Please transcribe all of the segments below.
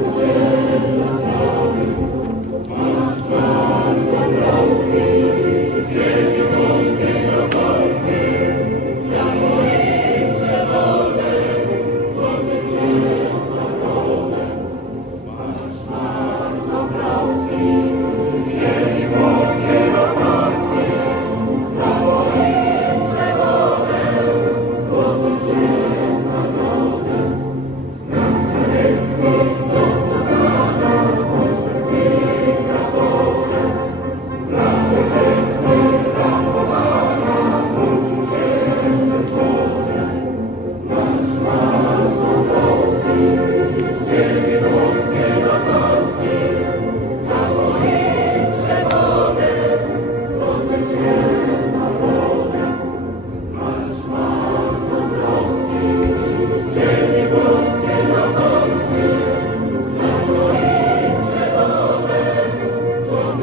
Yeah.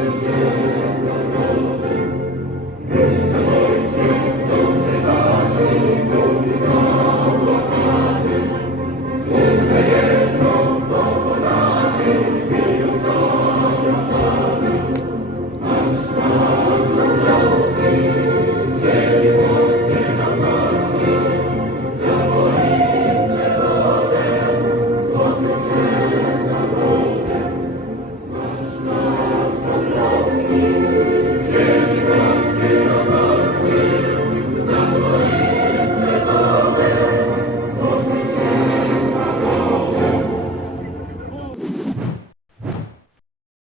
Amen.